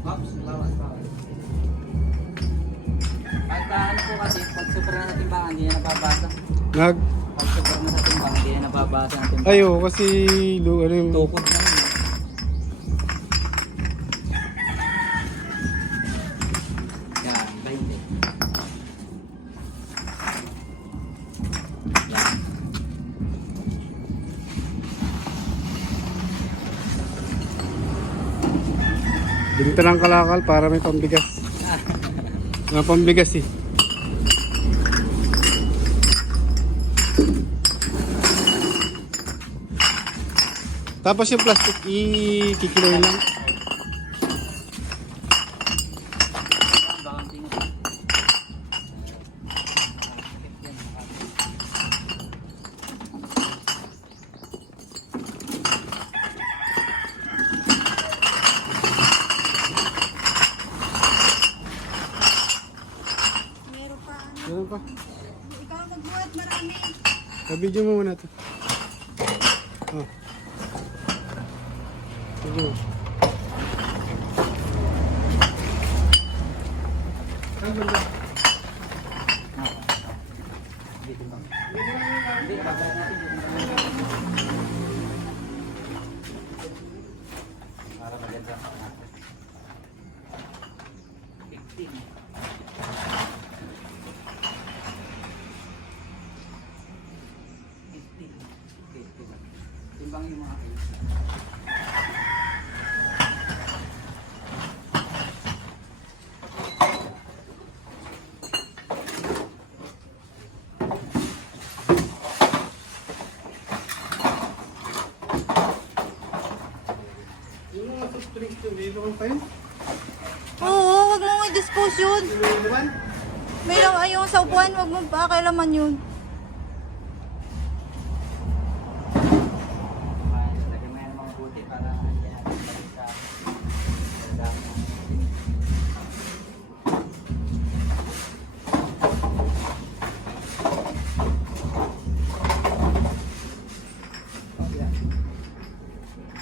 Pops, bawas. Pagka ano po kasi, pag super na sa timbangan, hindi na nababasa. Pag super na sa timbangan, hindi na nababasa ang timbangan. Ayo, kasi ano yung... Tukod na yun. Yan, 20. Yan. Binta ng kalakal para may pambigas. Mga pambigas eh. Tapos yung plastic, i-kikiloy lang. Meron pa. Ikaw magbuhat marami. Video mo muna ito. Oh. Video mo. Ang ganda. Dito ba? Dito ba? Para maganda. 15. Timbang yung mga Yung mga soft drinks yun, may ilukan pa yun? Oo, wag mong i-dispose yun. May ilukan? May lang ayaw sa upuan, wag mong pakailaman yun. lagyan mo yan ng mga buti para hindi natin balik sa dami ng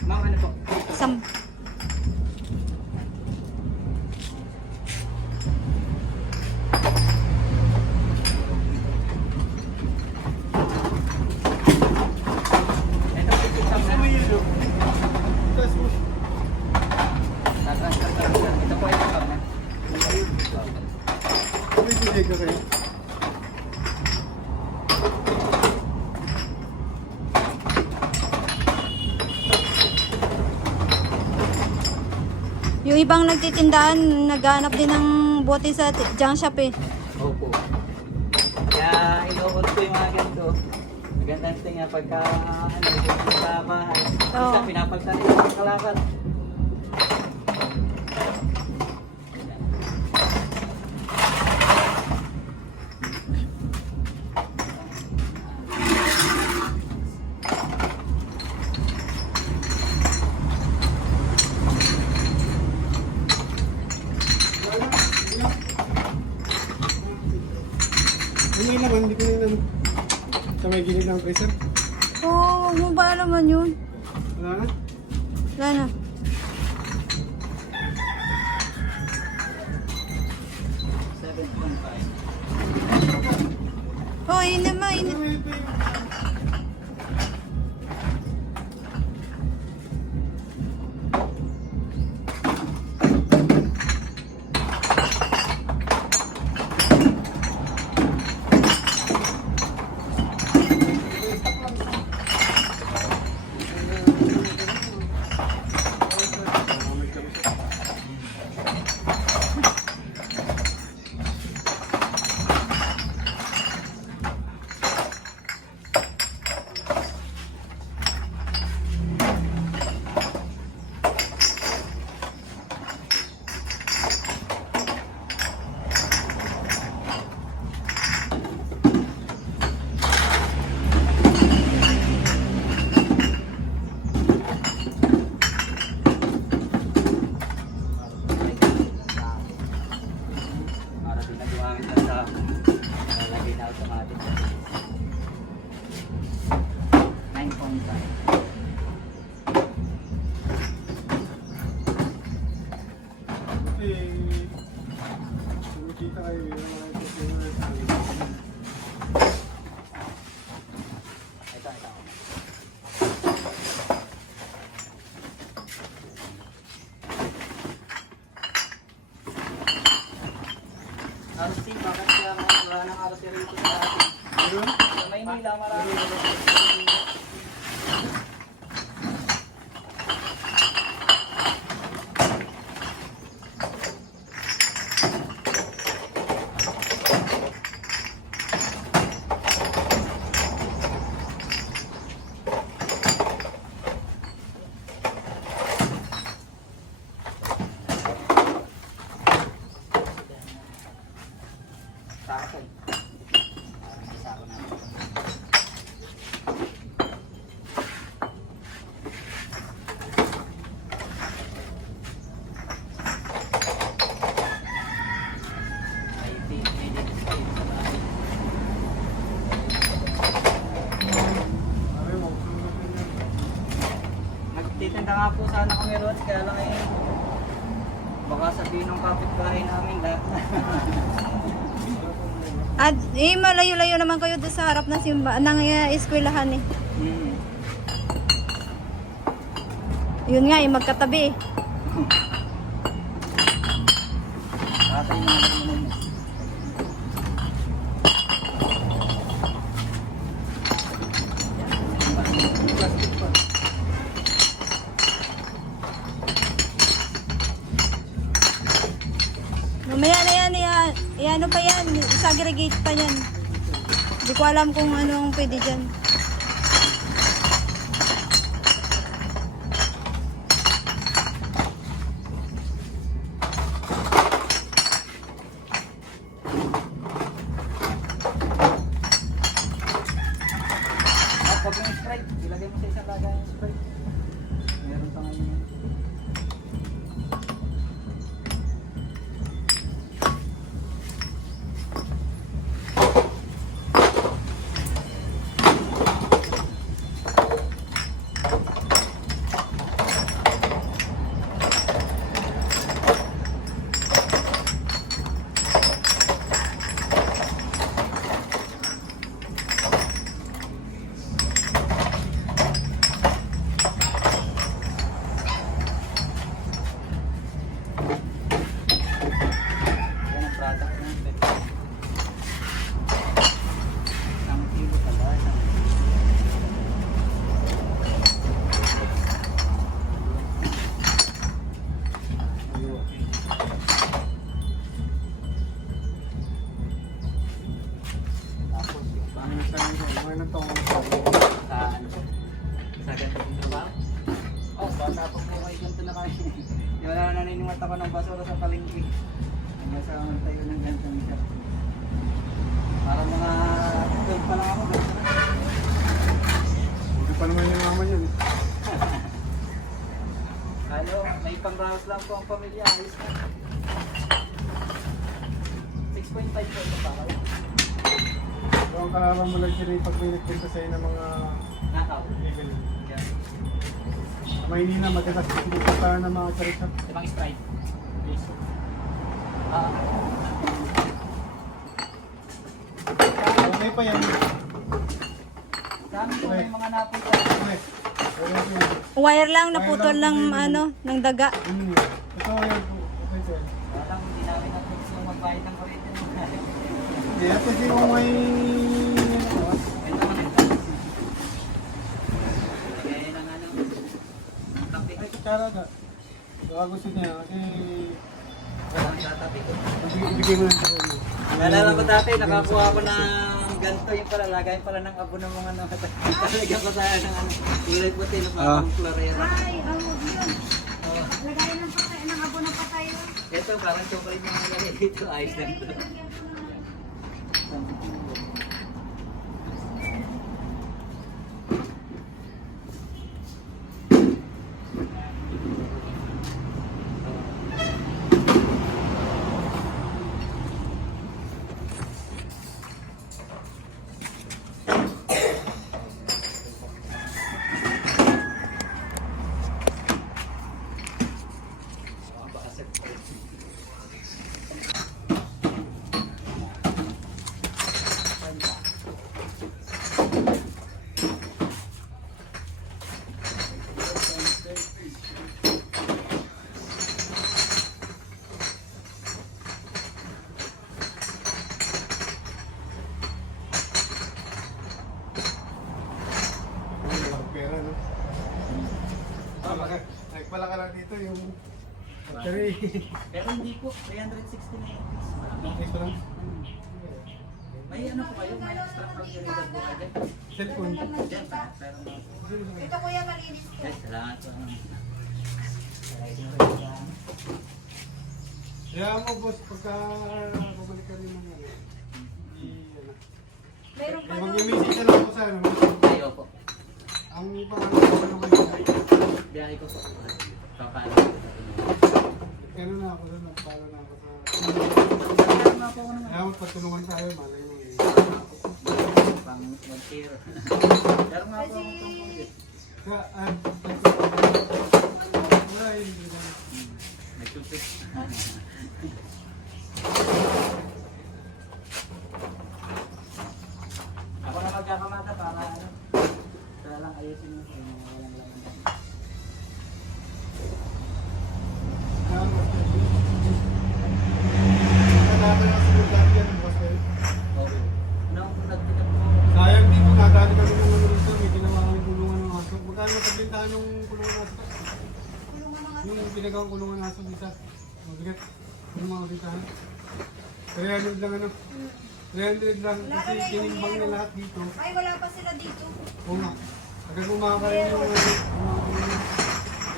Ma'am, ano po? Sam. Ito po ay ikaw na. May bigay ka kayo? Yung ibang nagtitindahan, naghanap din ng bote sa junk shop eh. Opo. Kaya inuukot ko yung mga ganito. Magandang tingnan pagka sa bahay. Oo. Isa pinapagtan nila ng kalakal. Ano yung laman? Hindi ko na naman. Sa may gilid ng freezer? Oo, wag mo ba alaman yun? Wala na? Wala na. 7.5. Oh, yun naman, yun. Ano yun pa yun? dito kayo. Yung mga ito. Ito. RC, bakit kaya wala ng RC rito sa atin? Sa Maynila, marami. Sa akin. Isa ako namin. Nagtitinda nga po sana kami ron, kaya lang eh, baka sabihin ng kapitbahay namin lahat na. At malayo-layo naman kayo doon sa harap ng eskwelahan eh. Yun nga magkatabi eh. Patay na naman. Plastic pa. Mamaya na yan, ano pa yan, segregate pa yan. Hindi ko alam kung ano ang pwede dyan. Pag yung Sprite, ilagay mo sa isang lagay yung Sprite. Meron pa ngayon. Yan ang product ng Sprite. Isang kilo pala. Tapos, Paano yung sa'yo? Mga ilang taong sa ano po? Sa ganito yung trabaho? Oh, bata pa po kayo ganito na kayo. Yung wala na naniniwat ako ng basura sa palengke. Hanggang sa tayo ng ganito siya. Para mga 12 pa lang ako. Hindi pa naman yung naman yun. Ano, may pang-raos lang po ang pamilya. Ayos na. 6.5 po ito pa kayo. So ang kalaban mo lang siya rin pag may nagpunta sa'yo ng mga Nakaw. level. Yan. Maynila, madalas pupunta ng mga charita. Limang Sprite. Ah, Okay pa yan. dami po may mga napunta. Okay. Okay pa yan. Wire lang, naputol lang ng daga. Ito yan. Okay pa yan. Alam, hindi namin na-fix yung magbayad ng kuryente. Kaya kasi kung may... Ito man ito. Kaya lang ano. Kape. Ay, kutsara ka. Baka gusto niya kasi... Walang tatapi ko. Ibigay mo lang sa kanya. Naalala ko dati, nakakuha ko ng ganito yung pala, lagayan pala ng abo ng mga talagyan ko sa ng ano, kulay puti na parang florera. Ay, huwag yun. Oh, Lagayan ng patay, ng abo ng patay. ito parang chocolate yung nalagay dito, ayos lang ito. Tari. Pero hindi po, 360 na yung piece. Okay, pa lang. May ano po kayo, may extra calculator po kayo. Cellphone. Diyan, pero Ito kuya, malinis ko. Ay, salamat po. Kaya mo boss, pagka babalik ka rin ng ano. Meron pa doon. Mag-message ka lang ako sa ano. Ayo po. Ang pangalan ko ano kayo. Biyahe ko po. Papalo. Kaya na ako doon, nagpalo na ako sa... Salamat po ako naman. Kaya magpatulungan tayo, malay mo eh. Pang mag-share. Pero nga po ako pang Kaya, wala yun. Hindi na. nagtupit. Ako na magkakamata para ano. Para lang ayusin mo. Kaya walang laman. Kaya mo. Kailangan na sa lugar yan, boss eh. Okay. Nung nag-pick up ko, Sayang dito, nadali kami ng mga rito, may ginawa kami kulungan ng aso. Magkano matagbintahan yung kulungan ng aso? Kulungan mga Yung pinagawang kulungan ng aso, isa. Mabigat. Ano mga mabintahan? 300 lang ano? 300 lang kasi kinimbang na lahat dito. Ay, wala pa sila dito. Oo nga. Agad kumakain yung mga kulungan.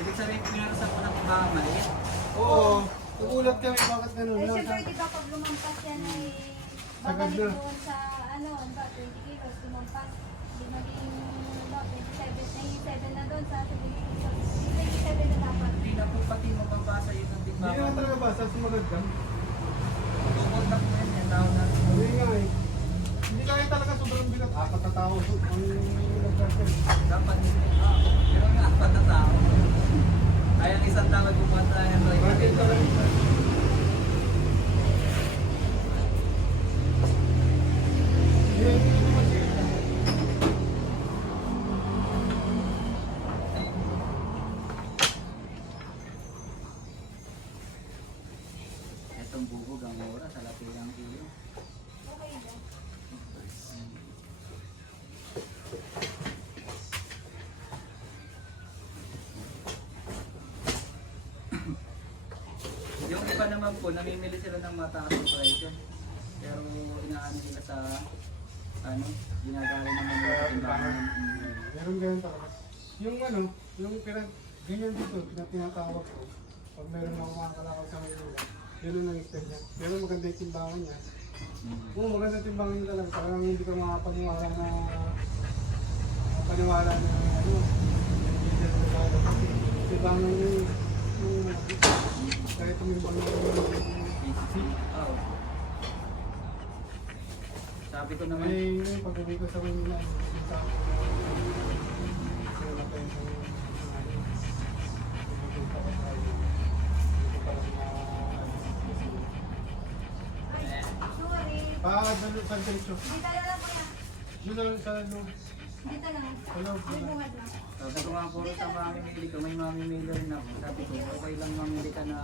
ibig sabihin, pinarasan ko ng mga maliit. Oo. Nagulat kami, bakit ganun? Ay, No, siyempre, di ba pag lumampas yan ay Sagad babalik na. doon sa, ano ba, 20 kilos, lumampas. Di maging, ba, 27 na doon sa 27 na dapat. Hindi na po pati mababasa yun ng Hindi naman tigbawan. talaga basta sumunod lang. Tungkol na po yan, yung tao na. Sabi nga eh. Hindi kaya talaga sobrang bigat. Apat na tao ang nagkakal. Dapat pero nga apat na tao. Kaya ang isang tao pumunta yan. Bakit talaga? Itong bubog ang mura sa lapilang kilo. Okay lang. Yung iba naman po, namimili sila ng mataas ang presyo. Pero inaano nila sa ano, ginagaling naman nila sa timbangan. Meron ganyan talaga. Yung ano, yung ganyan dito, tinatawag ko. Pag meron ako makakalakaw sa Manila, yun ang nag-extend niya. Pero maganda yung timbangan niya. Oo, maganda yung timbangan niya talaga. Parang hindi ka makapaniwala na paniwala na ano, hindi na talaga. Kasi timbangan niya yung kahit tumimbang niya Oo. Sabi ko naman, ay, pag-uwi ko sa Manila, sa wala pa yung Sorry. Dalo sa diretso. Dito na lang kuya. Yun lang sa loob. Dito lang. Hello. May bungad na. sabi ko nga po sa mamimili ko, may mamimili rin ako. Sabi ko, okay lang mamili ka na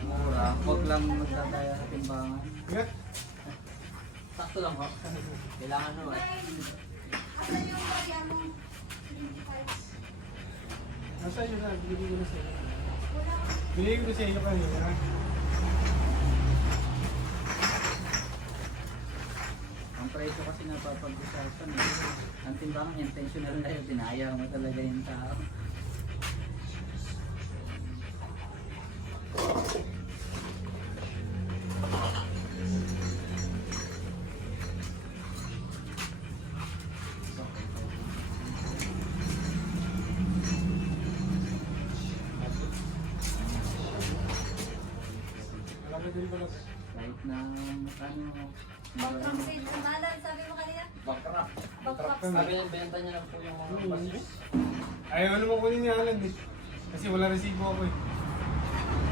mura. Huwag lang magdadaya sa timbangan. Ingat. Sakto lang ho. Kailangan ho eh. Asan yung kaya mo? 25. Nasa iyo na, binigay ko na sa iyo. Wala. Binigay ko sa iyo kanina. Ang presyo kasi napapag-usapan eh. Ang timbangan intentional na yun, dinaya mo talaga yung tao. Alam mo din pala. Kahit na ano, Bangkang seed. Ang malan, sabi mo kanina? bankrupt. Bangkrak Sabi seed. benta niya lang po yung Ayaw naman kunin ni Alan eh. Kasi wala resibo ako eh.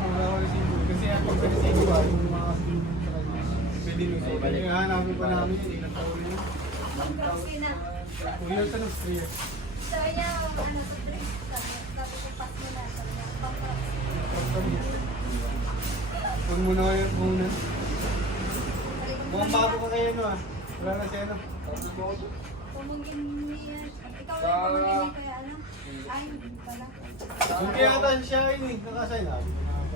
Wala ako resibo. Kasi ako sa resibo ba, yung mga resibo sa kanya. Pwede nyo sa ibalik. Hanapin pa namin yun. Ilang taon na yun. Bangkrak seed na. 2 years na 3 years. Sabi niya, ano, sa drinks. Sabi ko, pass mo na. Sabi niya, bangkrak seed. Huwag muna kayo muna. Mukhang bago ka kayo no ah. Wala na siya no. Pumungin niya. Ikaw rin pumungin niya kaya ano? Ay, hindi pala. Yung kaya ata siya yun eh. Nakasign na.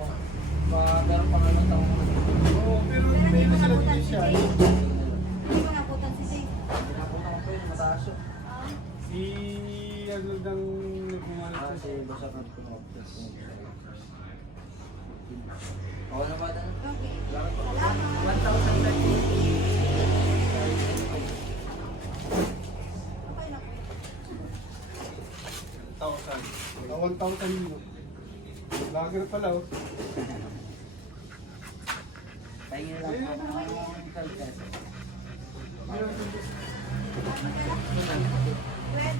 Meron pa nga ng taong Oo, pero Pero hindi hindi na mo sila nabutan si siya. Jay. Hindi mo nabutan si Jay. Pinapunta ko pa yun, mataas yun. Ah, Si ano dang nagmumalik Kasi siya. basta ka ito mo. Ako na ba ito? okay. Salamat po. Salamat. 1,000 lang. Okay na po. 1,000 yun. Lager pala oh. Pahingin lang ako ng medical test. Red.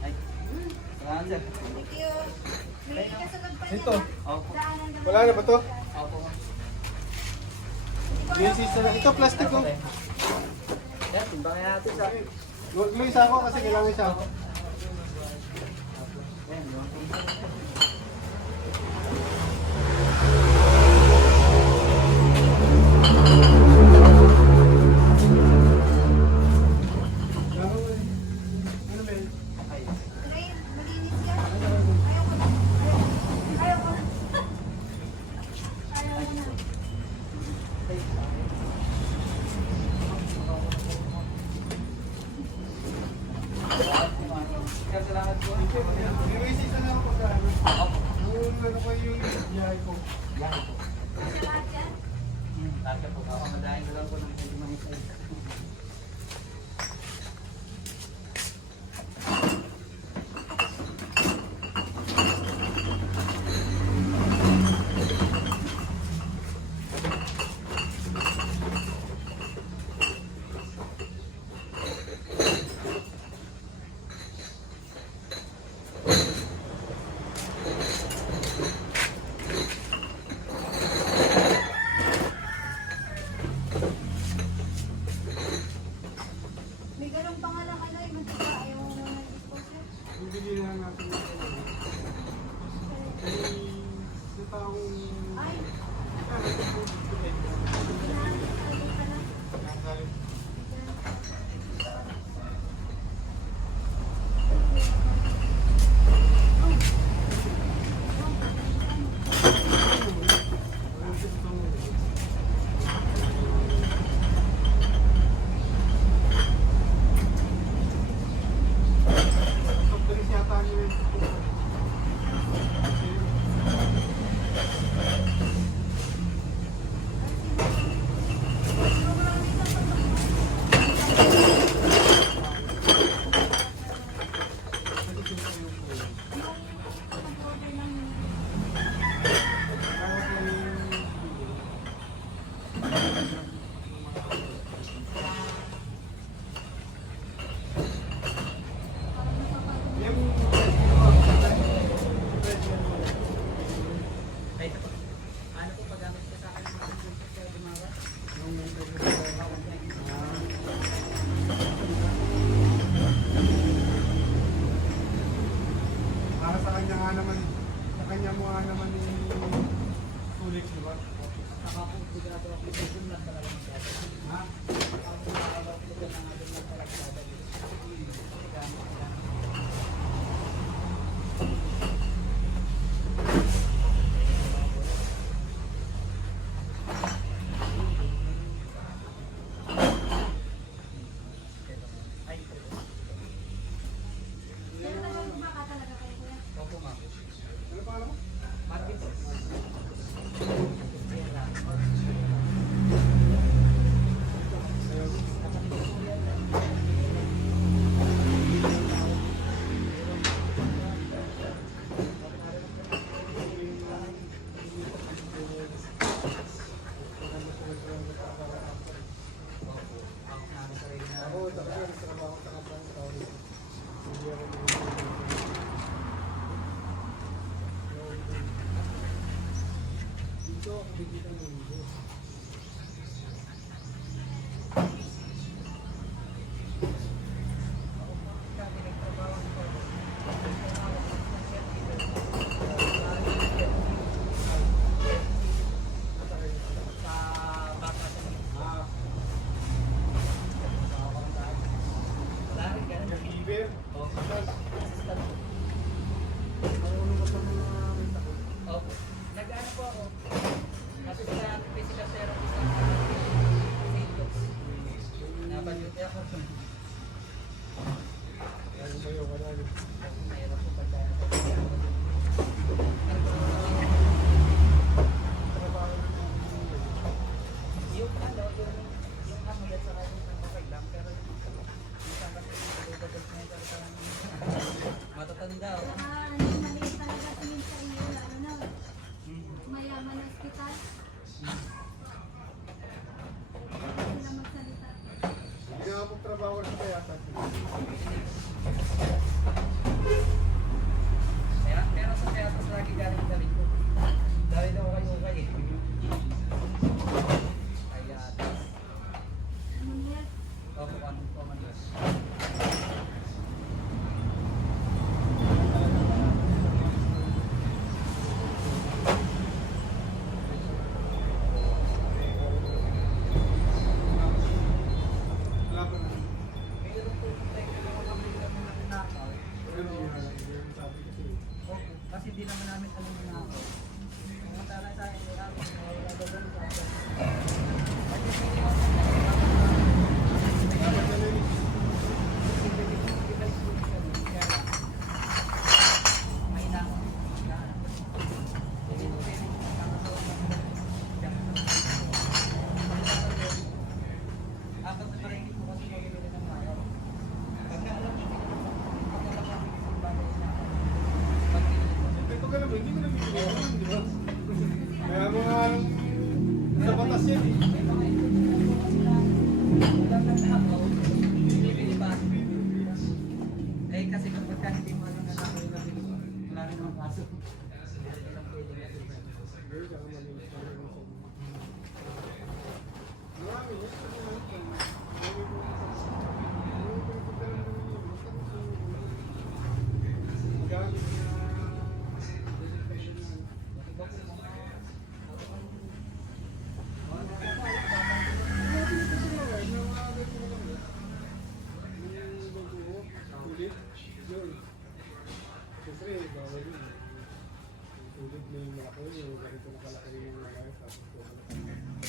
Ay. Salamat sir. Thank you. May kasunod pa niya Ito. na. Opo. Daanan naman. Wala na ba to? Opo. Hindi ko Yung alam sister kung na. Ito plastic ko. Yan, timbangin natin sa akin. Luis ako kasi kailangan isa ako. Yan, yung Ano ba? Ano ba? okay. Rain, malinis yan. Ayaw ko na. Ayaw ko na. Ayaw ko na. Salamat po. Luis isa na ako sa ano. Yung ano ko yung biyahe ko. Yan po. Lahat yan. Targa po. Ako madahin ko lang po ng medyo mahintay. May ganun pa nga lang ano, yung mantika. Ayaw mo na nag-dispose yun. Bibili na natin ito. Yung taong... Ay, Ah, nagpo-post ko din. pinahalik ka na. Nakalit. Pagdalis yata niyo yung Ay, ito po. Ano po paggamit ko sa akin ng mga consultant kaya gumawa? Para sa kanya nga naman, sa kanya mo nga naman yung sulit, di ba? Nakakapagsigado ako sa sunlat talaga ng dati. Ha? Nakakapagsigado ng ating mga talagsada dito. Gamit ko lang. Ay, ito po. Pero talagang bumaka talaga kayo, kuya. Opo, ma'am. Ano pa alam mo? Market po. Ako, talaga, nagtrabaho sa kapang tao dito. Hindi ako dito ako bigyan ng mundo. Ah, Beer. hindi naman namin alam na ako. Kung tala sa akin, wala ko. Wala ko doon sa akin. Kasi hindi ko Ito ka naman, hindi mo nabibigyan yun, di ba? Kaya mga sa batas yan eh. Eh kasi kapag ka hindi mo alam na namin wala rin naman kaso. Walang pwede na ito. Hindi, tsaka malinis pa rin ako. Marami, yes, kasi naman ito. Marami po magamit na siyempre, bawal yun. Tulid na yung malaki, yung ganito na kalaki yung malaki, tapos kung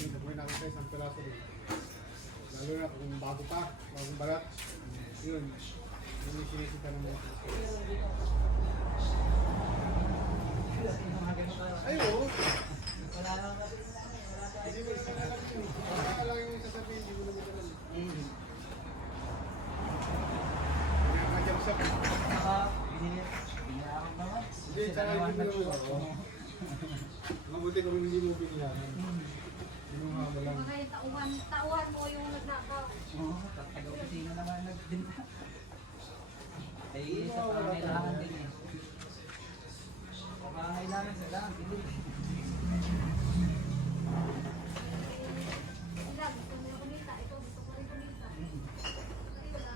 gagawin natin sa isang piraso rin. Lalo na kung bago pa, bagong balat, yun, yun yung sinisita ng mga ay, oo. Wala naman kasi. Hindi mo naman alam yun. Baka lang yung sasabihin, hindi mo naman alam. Kaya ka-jump shop. Saka, biniyakan naman. Hindi, tsaka hindi mo naman ako. Mabuti kung hindi mo biniyakan. Binuha mo lang. Mga yung tauhan mo yung nagnakaw. Oo, taga-opisina naman nagbinta. Eh, sa pangailangan din eh. Pangailangan sa lang, hindi. Wala, gusto mo yung kumita. Ito, gusto ko rin kumita. Ay, wala.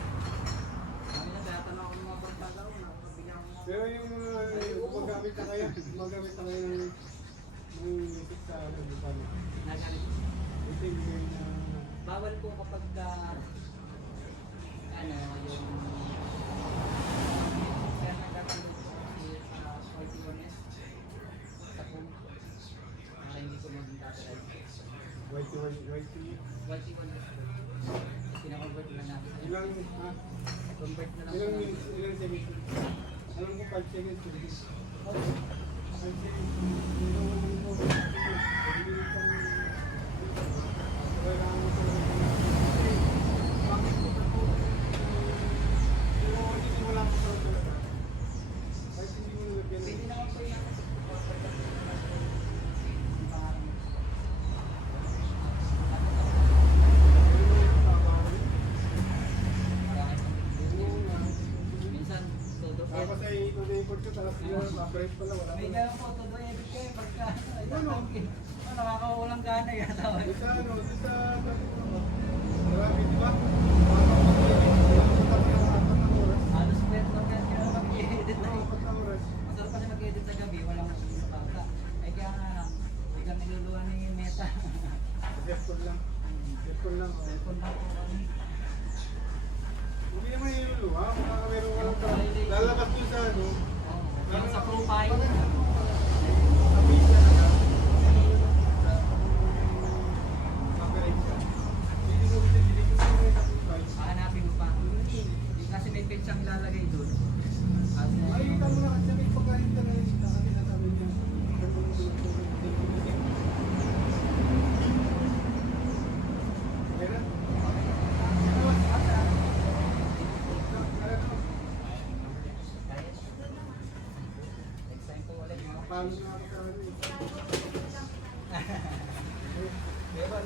Kami na kaya tanong ako ng mga pagbaga ko, nakapabigyan ako ng Pero yung gumagamit na kayo ng music sa lupa mo. nagalit. Ito yung Bawal po kapag ano, yung kaya nagkakalit po kasi sa 41S sa kung para hindi ko maging copyright. white. 41S po. Kina-convert na natin. Ilang, Convert na lang po ilang namin. minutes, ilang seconds? Alam ko 5 seconds. 5 seconds. Pwede naman po yan kasi minsan todo Tapos ay ito-import ko, tapos yun, ma-break pala, wala may pala. ganun po todo edit kayo pagka Ano? nakakawalang gana yata. Di sa marami, di ba? Halos pwede lang yan kaya mag-edit na eh. Oras. Masarap kasi mag-edit sa gabi, walang nakakata. Ay kaya nga lang, hindi kami luluhan ni Meta. Cellphone lang. Cellphone lang. oh. Cellphone lang po kami. Hindi naman iluluha, baka meron ka lang lalabas dun sa ano. Yung sa profile. Sabihin ka na lang. Copyright ka. Hindi mo sa profile. Hahanapin mo pa. Kasi may page siyang ilalagay doon. Kasi, Makikita mo na kasi may pagkain ka na rin sa akin na sabi niya. Meron? next time po ulit. Paano na ako sa ano eh. Diba,